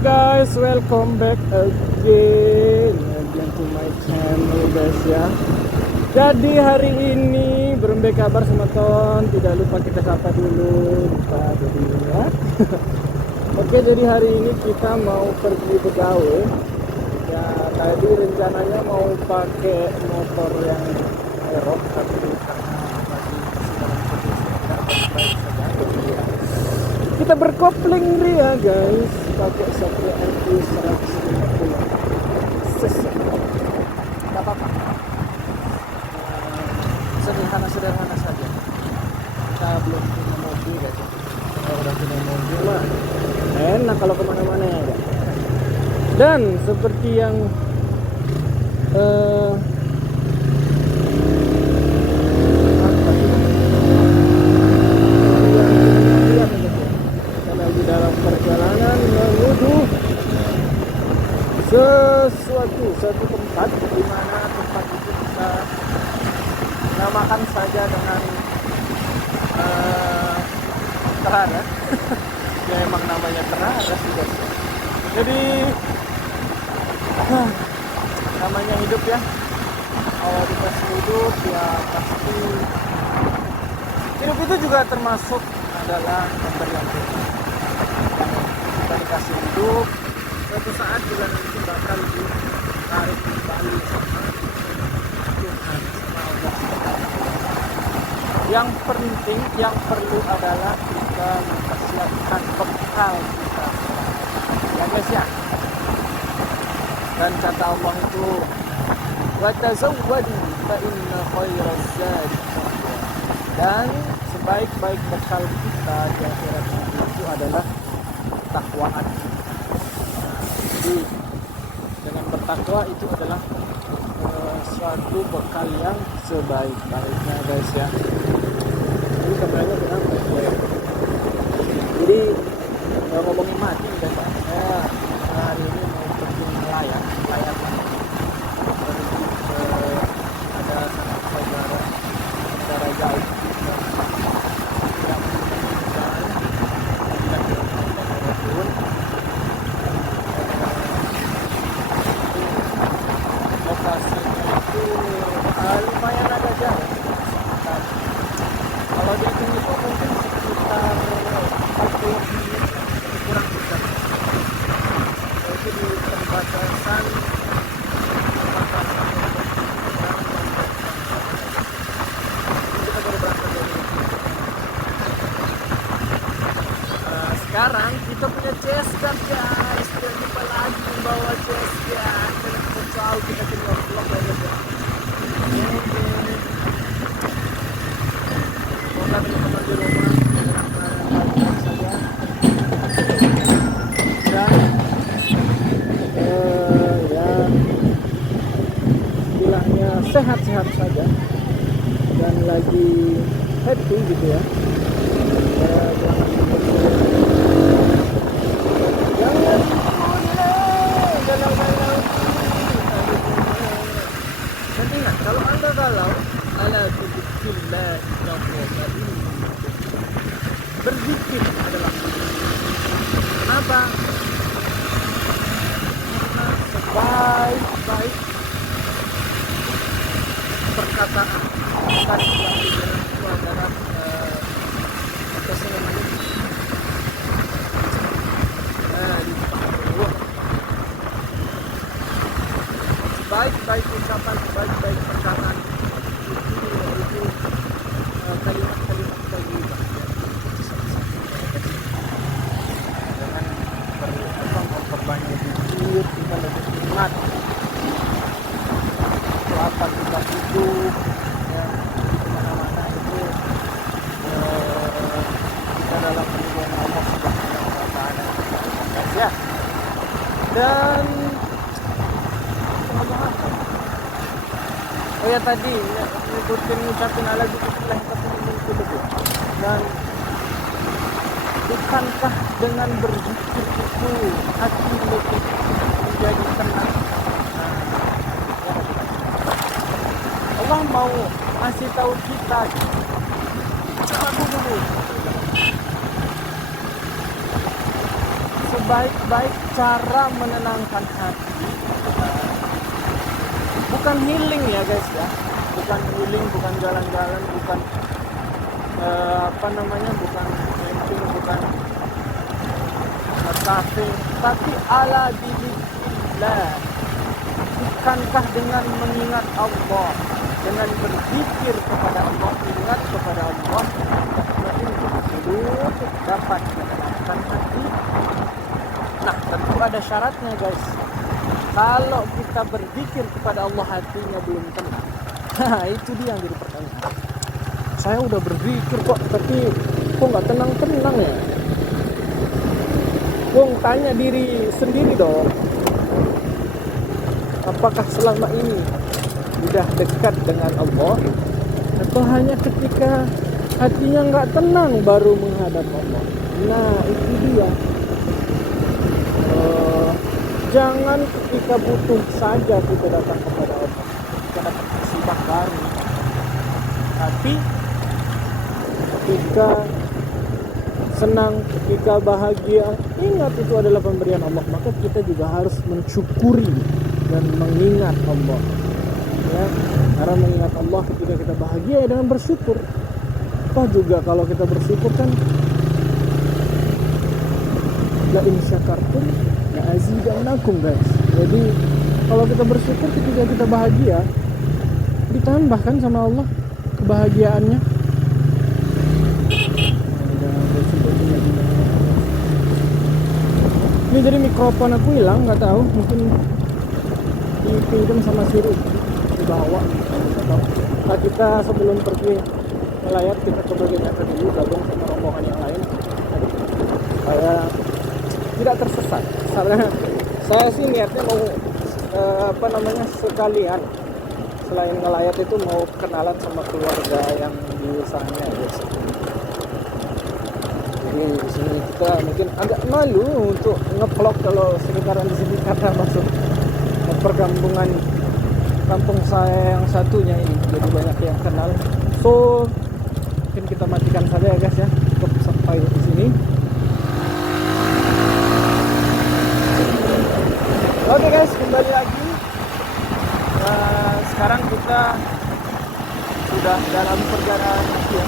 guys, welcome back again to my channel guys ya. Jadi hari ini berembe kabar semeton, tidak lupa kita sapa dulu Pak jadi ya. Oke, jadi hari ini kita mau pergi begawe. Ya tadi rencananya mau pakai motor yang Aerox tapi karena lagi dalam kondisi tidak baik saja. Kita berkopling ya guys, pakai Satria MT 150 cc. Tidak apa-apa, sederhana saja. Kita belum punya mobil guys. Kalau udah punya mobil mah enak kalau kemana-mana ya guys. Dan seperti yang dalam perjalanan menuju satu tempat di mana tempat itu kita namakan saja dengan Terada. Ya emang namanya Terada sih guys. Jadi namanya hidup ya. Kalau dikasih hidup ya pasti hidup itu juga termasuk adalah pemberian Tuhan. Kita dikasih hidup, suatu saat juga nanti bakal ditarik kembali sama Tuhan, sama Allah. Yang penting, yang perlu adalah kita mempersiapkan bekal kita. Ya guys ya. Dan kata Allah itu, wa tazawwadu fa inna khairaz zadi taqwa. Dan sebaik-baik bekal kita di akhirat nanti itu adalah takwaan. Jadi dengan bertakwa itu adalah suatu bekal yang sebaik-baiknya guys ya. Jadi kabarnya kenapa ya? Jadi ngomongin mati guys ya. Saya hari ini mau pergi nelayan ada sanak saudara jauh. Lokasinya itu lumayan agak jauh. Kalau dihitung itu mungkin sekitar 40 menit kurang juga. Itu di perbatasan kita baru berangkat dari sekarang kita punya chestgun guys. Tidak lupa lagi membawa chestgun. Kita tahu kita tinggal vlog ya guys ya. Semoga teman-teman di rumah baik-baik saja. Dan ya istilahnya sehat-sehat saja dan lagi happy gitu ya. Jangan galau-galau. Dan ingat, kalau anda galau, ala dzikrillah berzikir adalah kenapa? Karena sebaik-baik perkataan yang dibilang itu adalah apa sih namanya? Baik-baik ucapan, baik-baik perkataan itu kalimat-kalimat thayyibah. Jangan memperbanyak zikir, kita lebih nikmat. Apa kita hidup ya di mana-mana itu kita dalam perlindungan Allah Subhanahu wa taala ya. Dan oh ya tadi ngikutin ngucapin ala dzikrillah itu dan bukankah dengan berzikir itu hati lebih menjadi tenang? Allah mau kasih tahu kita dulu sebaik-baik cara menenangkan hati, bukan healing ya guys ya, bukan healing, bukan jalan-jalan, bukan bukan camping, bukan kafe, tapi ala dinillah. Bukankah dengan mengingat Allah, dengan berzikir kepada Allah, ingat kepada Allah, itu dapat menenangkan hati. Nah, tentu ada syaratnya guys. Kalau kita berzikir kepada Allah hatinya belum tenang, nah itu dia yang jadi pertanyaan. Saya udah berzikir kok, tapi kok nggak tenang-tenang ya? Wong, tanya diri sendiri dong. Apakah selama ini sudah dekat dengan Allah, atau hanya ketika hatinya nggak tenang baru menghadap Allah? Nah itu dia. Jangan ketika butuh saja kita datang kepada Allah, kita dapat musibah baru. Tapi ketika senang, ketika bahagia, ingat itu adalah pemberian Allah. Maka kita juga harus mensyukuri dan mengingat Allah. Ya, karena mengingat Allah ketika kita bahagia dengan bersyukur. Toh juga kalau kita bersyukur kan, la in syakartum la azidannakum guys. Jadi kalau kita bersyukur ketika kita bahagia, ditambahkan sama Allah kebahagiaannya. Ini jadi mikrofon aku hilang, nggak tahu, mungkin dipinjam sama Siri, dibawa. Nah, kita sebelum pergi melayat, kita ke bagian atas dulu, gabung sama rombongan yang lain supaya tidak tersesat. Soalnya saya sih niatnya mau sekalian selain ngelayat itu mau kenalan sama keluarga yang di sana guys. Jadi di sini kita mungkin agak malu untuk nge-vlog kalau sekitaran di sini karena masuk perkampungan kampung saya yang satunya ini, jadi banyak yang kenal. So mungkin kita matikan saja ya guys ya untuk sampai di sini. Oke guys, kembali lagi. Sekarang kita sudah dalam perjalanan ya.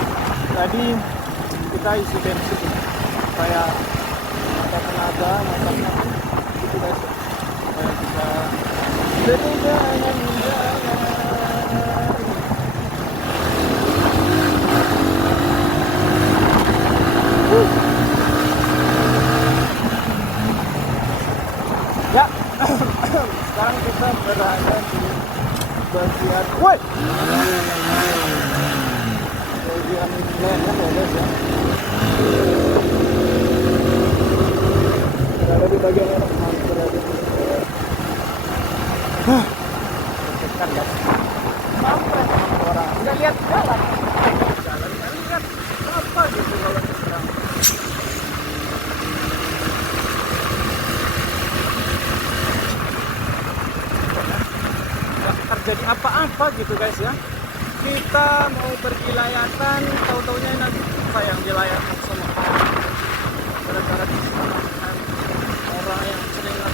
Tadi kita isi bensin supaya ada tenaga macamnya gitu guys. Supaya kita berjalan. Ya, sekarang kita berada di bagian bagian land ya guys ya. Berada di bagian yang berada di dekat guys. Sampai sama orang nggak lihat jalan nggak lihat apa gitu kalau sekarang. Terjadi apa-apa gitu guys ya. Kita mau pergi layatan, tahu-taunya nanti apa yang dilayatan sama gara-gara disalahan orang yang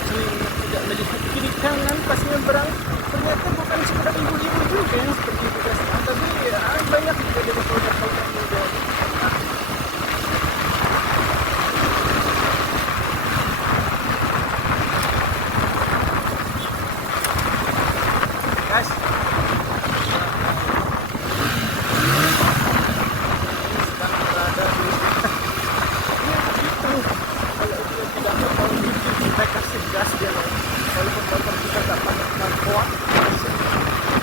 sering tidak melihat kiri kanan pas nyebrang. Ternyata bukan sekedar ibu-ibu juga yang seperti itu guys, tapi ya, banyak juga dari saudara-saudara muda. Guys, sedang berada di kalau dia tidak mau bikin kita kasih gas dia walaupun motor kita tak pakai narkoba.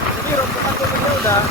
Jadi rombongan kita udah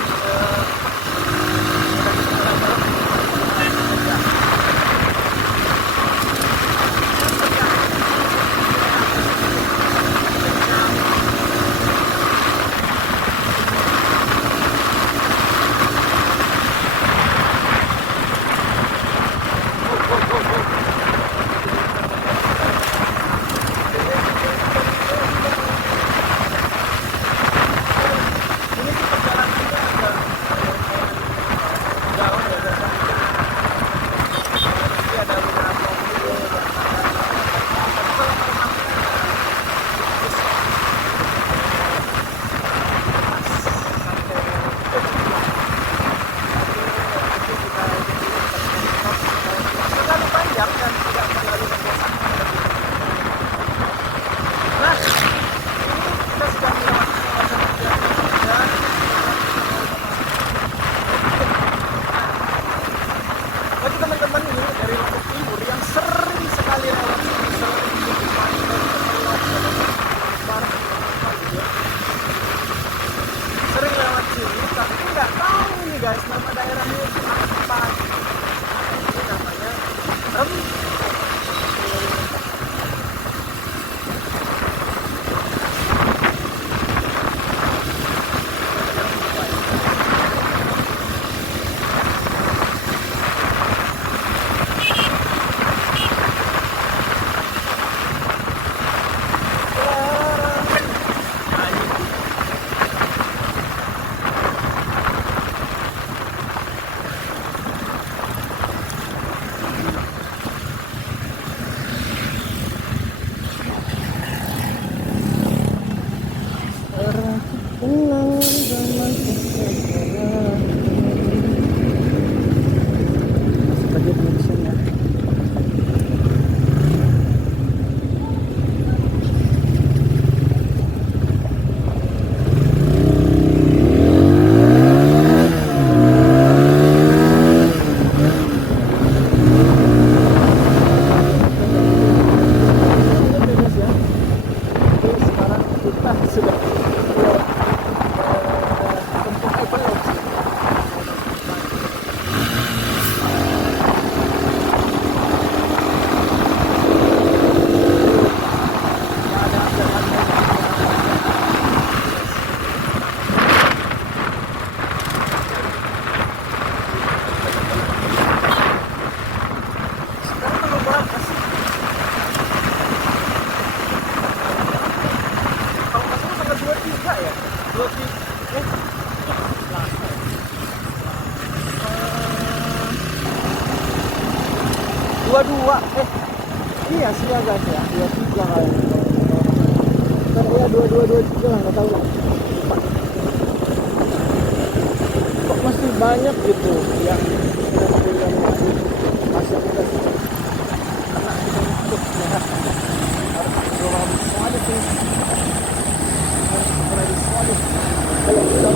lah sudah tentu belum sih. Sekarang tanggal berapa sih? Kalau nggak salah tanggal 23 ya? 23, Selasa. 22, iya sih ya guys ya, 23 kali. Kan ya 22, 23 lah, nggak tahu lah. Lupa. Kok masih banyak gitu yang masih kita anak kita hidup ya. Harus berdoa besar sih. Harus berdoa kalau kita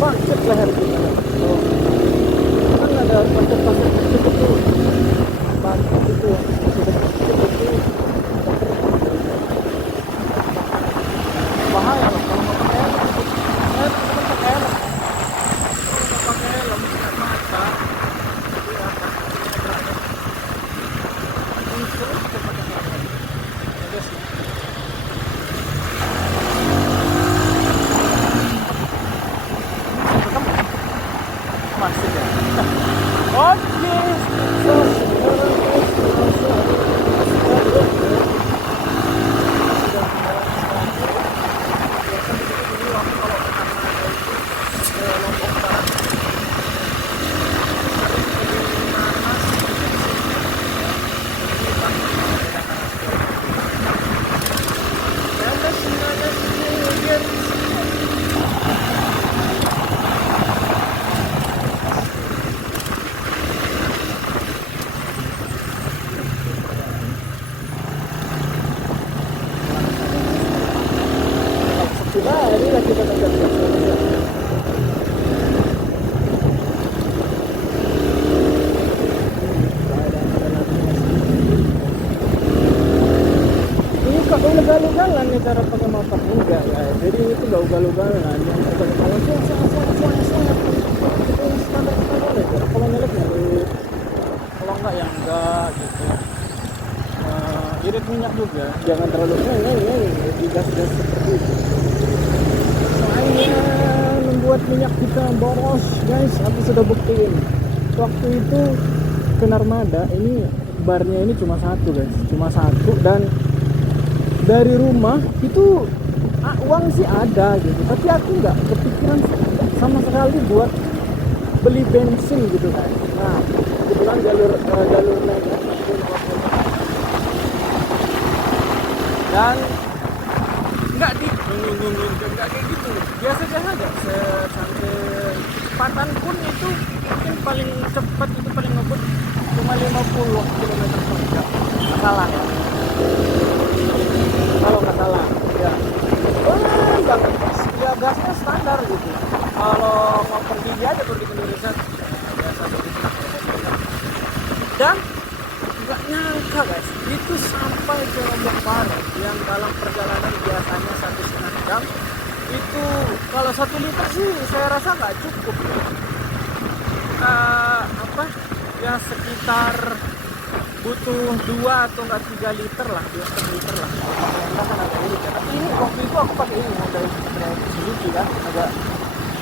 sakit leher kita. Kan ada pasir-pasir kecil itu, batu itu yang sudah kecil itu bahaya loh kalau nggak pakai helm. Saya teman pakai helm. Kalau nggak pakai helm kena mata. Jadi apa? Unsur itu pakai helm. Ya guys. Masih ya. Oke. Sudah, ini lagi kita tanggal. Ini kok ugal-ugalan nih cara pakai motor enggak ya. Jadi itu enggak ugal-ugalan, yang ugal-ugalan itu sangat itu standar aja. Kalau nyelip nyelip, kalau enggak ya enggak gitu. Irit minyak juga, jangan terlalu gas-gas seperti itu. Soalnya membuat minyak kita boros guys. Aku sudah buktiin waktu itu ke Narmada. Ini barnya ini cuma satu guys, cuma satu, dan dari rumah itu uang sih ada gitu, tapi aku nggak kepikiran sama sekali buat beli bensin gitu kan. Nah kebetulan jalur lain ya, dan nggak kayak gitu, biasa aja. Sampai kecepatan pun itu mungkin paling cepat itu paling ngebut cuma 50 km per jam, nggak salah ya, kalau nggak salah ya. Banget ya, gasnya standar gitu. Kalau mau pergi aja pergi ke Indonesia biasa begitu. Dan nggak nyangka guys, itu sampai ke Lombok Barat yang dalam perjalanan biasanya 1,5 jam, itu kalau 1 liter sih saya rasa nggak cukup. Ya sekitar butuh 2 atau nggak 3 liter lah, 2,5 liter lah. Kalau kan ada ini, tapi ini waktu itu aku pakai ini model Suzuki kan, agak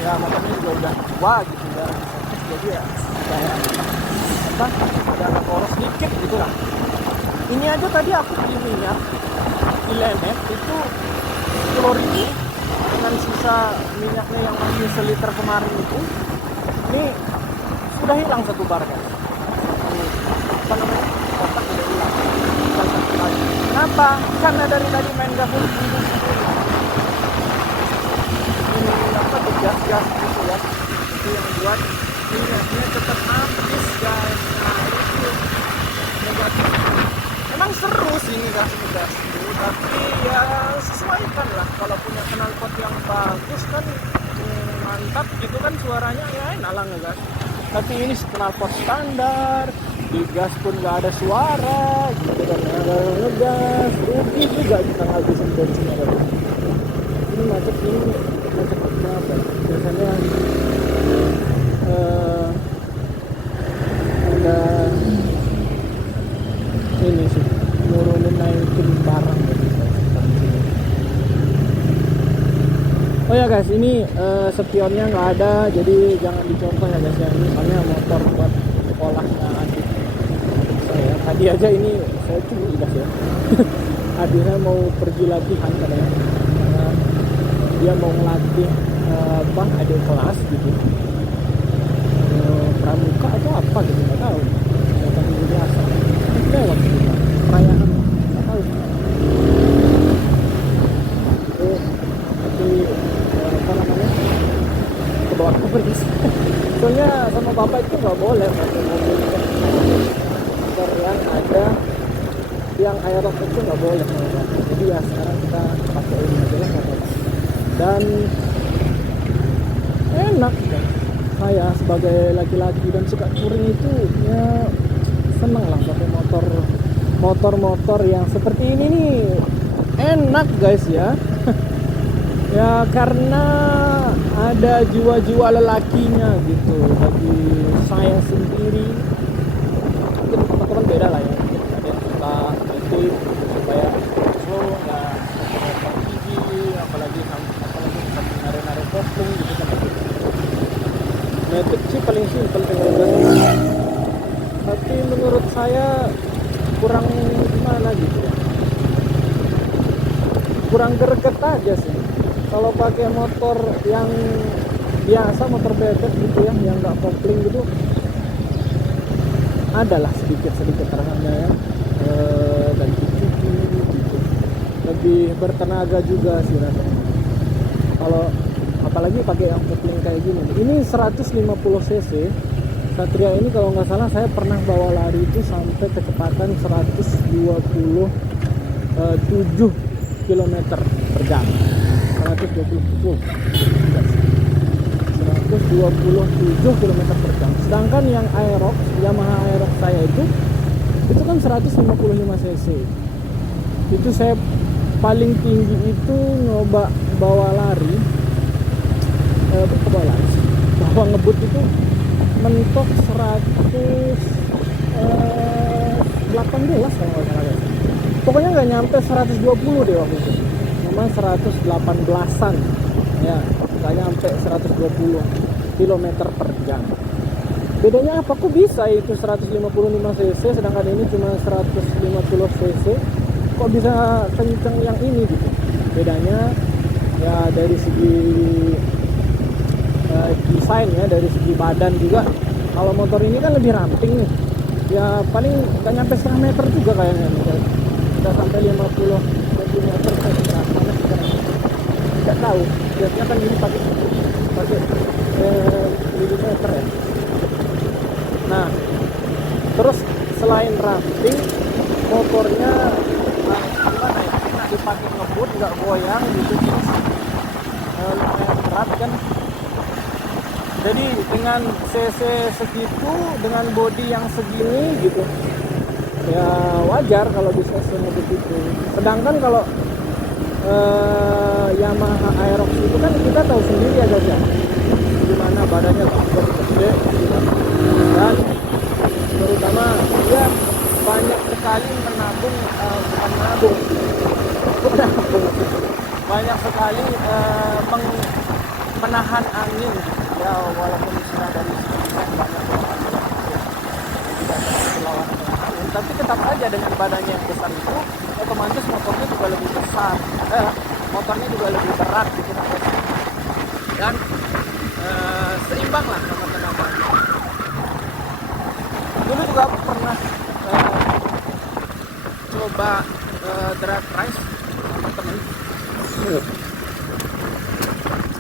ya motornya juga udah tua gitu ya, jadi ya kayak ada poros sedikit gitu lah. Ini aja tadi aku beli minyak di Lemek itu 10.000 dengan sisa minyaknya yang masih seliter kemarin itu, ini sudah hilang 1 bar guys. Apa namanya? Kotak udah hilang. Kenapa? Karena dari tadi main gabung ini apa tuh gas gitu ya, itu yang buat minyaknya cepat habis guys. Nah itu negatif. Emang seru sih ini gas itu, tapi ya sesuaikan lah. Kalau punya knalpot yang bagus kan mantap gitu kan, suaranya ya enak lah ngegas. Tapi ini knalpot standar digas pun nggak ada suara gitu kan, nggak ngegas, rugi juga kita ngabisin bensinnya kan. Ini macet kenapa? Biasanya ada ini sih, nurunin naikin barang gitu. Oh ya guys, ini spionnya nggak ada, jadi jangan dicontoh ya guys ya. Ini soalnya motor buat sekolahnya adik saya. Tadi aja ini saya curi guys ya. Adiknya mau pergi latihan katanya, karena dia mau ngelatih adik kelas gitu, pramuka atau apa gitu, nggak tahu. Datang dulu biasa, lewat gitu, perayaan nggak tahu. Apa namanya, ke bawah kubris. Soalnya sama bapak itu nggak boleh pakai mobil motor yang ada yang aerob itu nggak boleh. Jadi ya sekarang kita pakai ini aja lah apa. Dan enak kan, saya sebagai laki-laki dan suka touring itu ya seneng lah pakai motor yang seperti ini nih, enak guys ya. Ya karena ada jiwa-jiwa lelakinya gitu. Bagi saya sendiri, mungkin teman-teman beda lah ya, mungkin ada yang suka metik supaya slow, nggak tinggi, apalagi sampai narik-narik kopling gitu kan. Metik sih paling simpel tinggal. Tapi menurut saya kurang gimana gitu ya, kurang greget aja sih kalau pakai motor yang biasa, motor bebek gitu ya, yang nggak kopling gitu. Adalah sedikit terangnya ya, dan cuci gitu, lebih bertenaga juga sih rasanya. Kalau apalagi pakai yang kopling kayak gini. Ini 150 cc Satria ini, kalau nggak salah saya pernah bawa lari itu sampai kecepatan 127 km per jam. 127 km per jam. Sedangkan yang Aerox, Yamaha Aerox saya itu kan 155 cc. Itu saya paling tinggi itu nyoba bawa lari, bawa ngebut itu mentok 118 kalau nggak salah. Pokoknya nggak nyampe 120 deh waktu itu, cuma 118an ya, nggak nyampe 120 km per jam. Bedanya apa? Kok bisa itu 155 cc sedangkan ini cuma 150 cc, kok bisa kenceng yang ini gitu? Bedanya ya dari segi desain ya, dari segi badan juga. Kalau motor ini kan lebih ramping nih ya, paling nggak nyampe setengah meter juga kayaknya nih. Kita sampai 50 cm nggak tahu, biasanya kan ini pakai milimeter ya. Nah terus selain ramping, motornya gimana ya, enak dipakai ngebut, nggak goyang gitu, terus lumayan berat kan. Jadi dengan cc segitu, dengan bodi yang segini gitu ya, wajar kalau bisa ngebut itu. Sedangkan kalau Yamaha Aerox itu kan kita tahu sendiri ya guys ya, gimana badannya gede gitu. Dan terutama dia banyak sekali banyak sekali menahan angin ya, walaupun sudah dari sini banyak lawan angin, tapi tetap aja dengan badannya yang besar itu otomatis motornya juga lebih besar, motornya juga lebih berat gitu dan seimbang lah sama tenaganya. Dulu juga pernah coba drag race sama temen.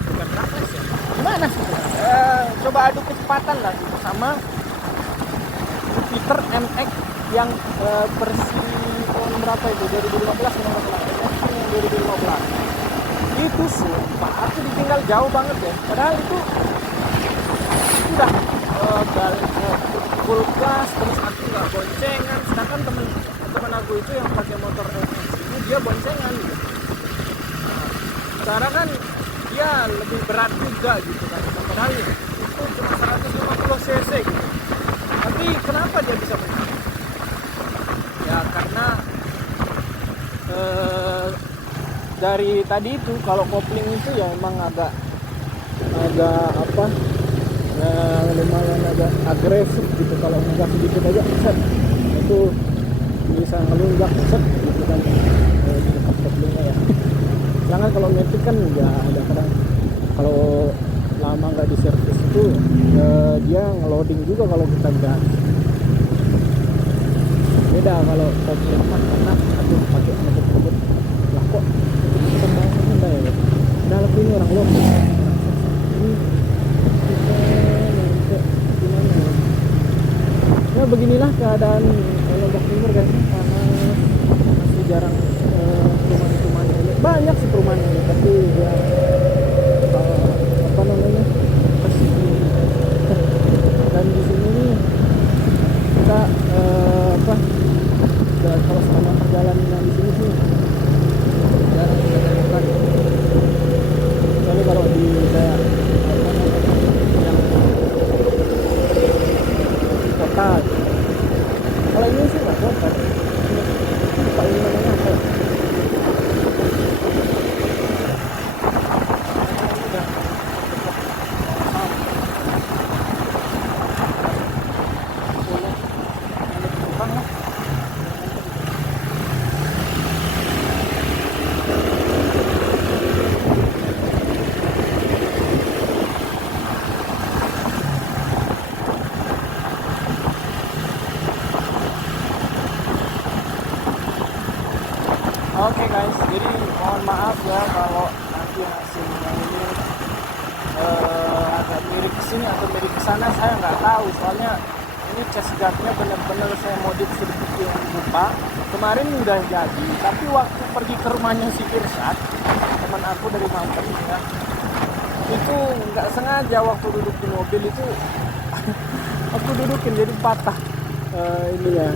Bukan drag race ya, gimana sih? Coba adu kecepatan lah gitu sama Jupiter MX yang versi tahun berapa itu, 2015 yang 2015 itu. Sumpah aku ditinggal jauh banget ya, padahal itu udah full gas, terus aku nggak kan teman aku itu yang pakai motor NS ini dia boncengan gitu. Sekarang kan dia lebih berat juga gitu kan, padahal itu cuma 150 cc gitu. Tapi kenapa dia bisa menang? Ya karena dari tadi itu kalau kopling itu ya emang agak apa, lumayan agak agresif gitu. Kalau nggak sedikit aja set itu bisa ngelunjak set gitu kan di dekat koplingnya ya. Sedangkan kalau metik kan nggak ada, kadang kalau lama nggak diservis itu dia ngeloading juga kalau kita gas. Beda kalau kopling kan, karena aduh pakai ngebut lah kok itu enggak ya. Dalam ini orang lokal ini gimana ya? Ya beginilah keadaan Lombok Timur guys, karena masih jarang perumahan-perumahan ini. Banyak sih perumahan ini, tapi ya apa namanya masih dan di sini nih kita kalau selama perjalanan di sini sih jarang kita temukan. Kecuali kalau di kayak yang kota. Kalau ini sih nggak kota. Ini paling namanya apa? Oke guys, jadi mohon maaf ya kalau nanti hasilnya ini agak mirip kesini atau mirip kesana, saya nggak tahu. Soalnya ini chest guardnya bener-bener saya modif sedikit yang lupa. Kemarin udah jadi, tapi waktu pergi ke rumahnya si Irsyad, teman aku dari Mampang ya, itu nggak sengaja waktu duduk di mobil itu aku dudukin jadi patah ininya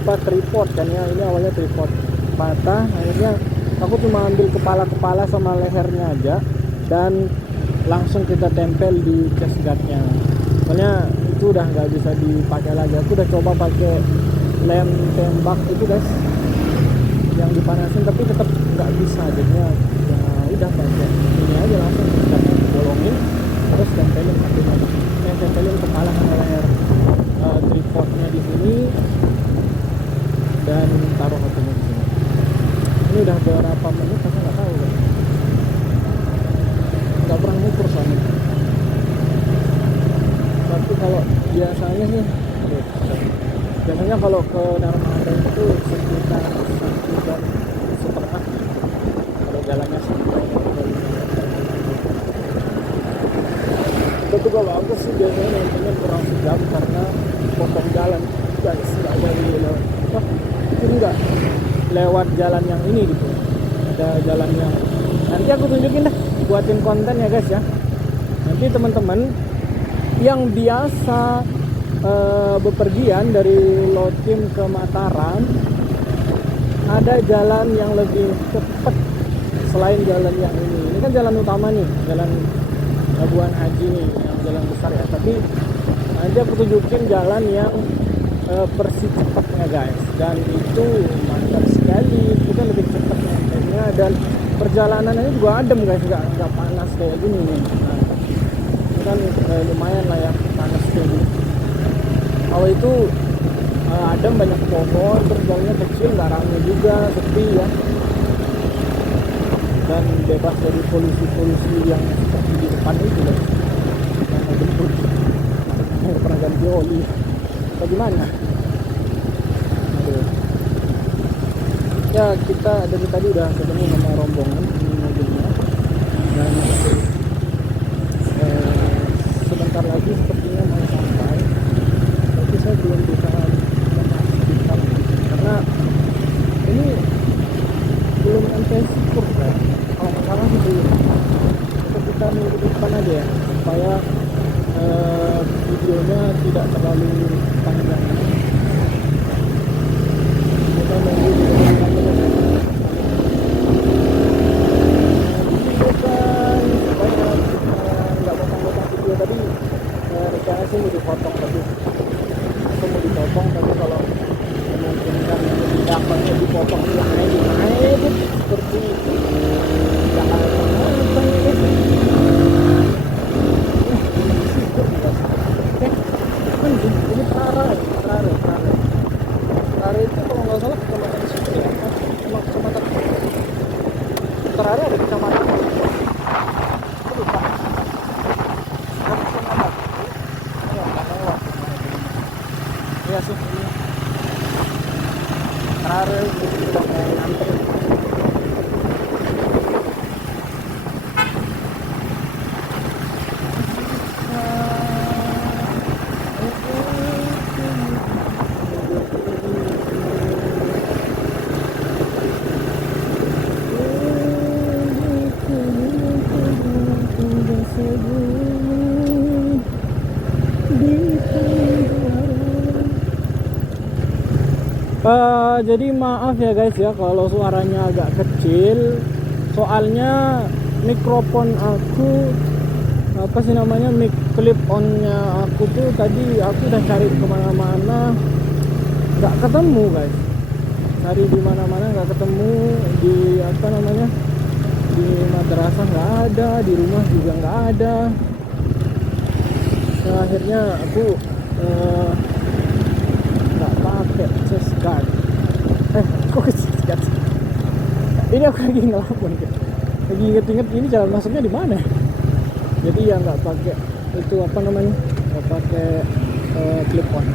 apa, tripod kan ya. Ini awalnya tripod patah, akhirnya aku cuma ambil kepala sama lehernya aja dan langsung kita tempel di chest guardnya. Soalnya itu udah nggak bisa dipakai lagi. Aku udah coba pakai lem tembak itu guys yang dipanasin, tapi tetap nggak bisa. Jadinya ya udah pakai ini aja, langsung kita bolongin terus tempelin kakinya, tempelin kepala sama leher tripodnya di sini dan taruh hatinya di sini. Ini udah berapa menit aku nggak tahu ya. Nggak pernah ngukur soalnya. Tapi kalau biasanya sih, biasanya kalau ke Dharma Ada itu sekitar 1 jam setengah kalau jalannya sampai. Itu juga bagus sih, biasanya nantinya kurang sejam karena potong jalan guys, nggak dari ini nggak lewat jalan yang ini gitu, ada jalan yang nanti aku tunjukin dah, buatin konten ya guys ya. Nanti teman-teman yang biasa bepergian dari Lotim ke Mataram, ada jalan yang lebih cepat selain jalan yang ini. Ini kan jalan utama nih, jalan Labuan Haji nih, yang jalan besar ya. Tapi nanti aku tunjukin jalan yang versi cepatnya guys, dan itu mantap sekali. Kita lebih cepat nampaknya, dan perjalanannya juga adem guys, nggak panas kayak gini nih. Nah, ini kan lumayan lah ya, panas kayak gini. Kalau itu adem, banyak pohon, terus jalannya kecil, nggak ramai juga, sepi ya, dan bebas dari polusi-polusi yang seperti di depan itu guys, yang jemput nggak pernah ganti oli. Bagaimana? Aduh. Ya kita dari tadi udah ketemu sama rombongan ini mobilnya, dan sebentar lagi sepertinya mau sampai. Tapi saya belum bisa memastikan karena ini belum MTS kur kan. Kalau masalah sih belum. Untuk kita minggu depan aja ya, supaya videonya tidak terlalu panjang. tapi kalau memungkinkan dapatnya dipotong yang naik seperti itu. Jangan apa ya guys. Ini Trare itu kalau nggak salah kecamatan situ ya, cuma kecamatan Trare ada kecamatan aku lupa kecamatan ya nggak lewat iya sih ini Trare itu udah kayak nyampe. Jadi maaf ya guys ya kalau suaranya agak kecil, soalnya mikrofon aku apa sih namanya mic clip onnya aku tuh tadi aku udah cari kemana-mana nggak ketemu guys, cari di mana-mana nggak ketemu, di apa namanya di madrasah nggak ada, di rumah juga nggak ada. Nah, akhirnya aku nggak pakai chest guard. Kok chest guard? Ini aku lagi ngelamun gitu. Lagi inget-inget ini jalan masuknya di mana? Jadi ya nggak pakai itu apa namanya, nggak pakai clip on.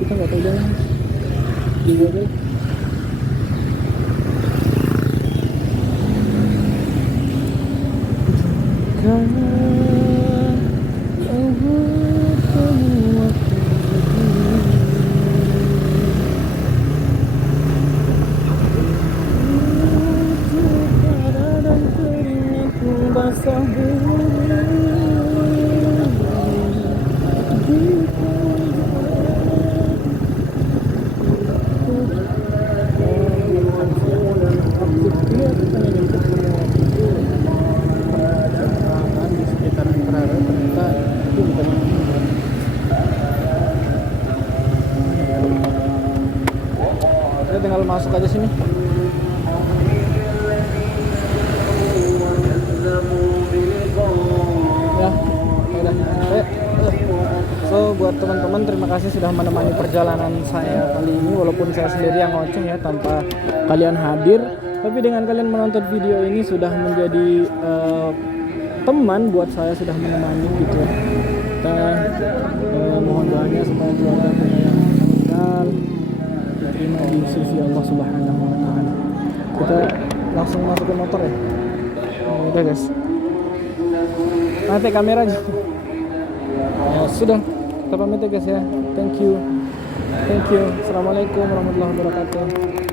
Kita nggak tahu jalan. Juga deh. Kita tinggal masuk aja sini. Ya, udah. So buat teman-teman terima kasih sudah menemani perjalanan saya kali ini, walaupun saya sendiri yang ngoceh ya tanpa kalian hadir, tapi dengan kalian menonton video ini sudah menjadi teman buat saya, sudah menemani gitu ya. Kita mohon doanya supaya keluarga kita yang meninggal diterima di sisi Allah Subhanahu wa taala. Kita langsung masuk ke motor ya. Udah guys. Nanti kamera aja. Ya, sudah. Kita pamit ya guys ya. Thank you. Assalamualaikum warahmatullahi wabarakatuh.